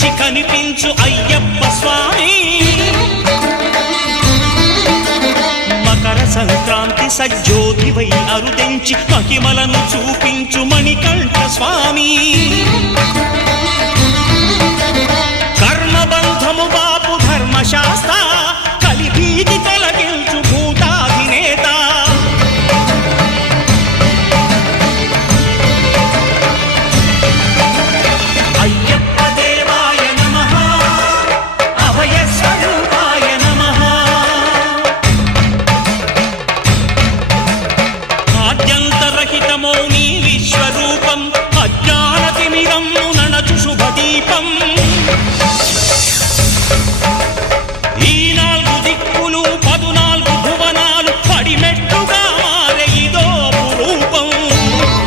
కనిపించి కనిపించు అయ్యప్ప స్వామి మకర సంక్రాంతి సజ్జోతివై అరుదెంచి మహిమలను చూపించు మణికంఠ స్వామి కర్మబంధము బాపు ధర్మశాస్త్ర కలిభీతి తొలగించు భూతాధినేత అయ్యప్ప దేవాయ నమః అభయ స్వరూపాయ నమః ఆద్యంతరహితమో నీ విశ్వరూపం అజ్ఞానతిమిరము నణచు శుభదీపం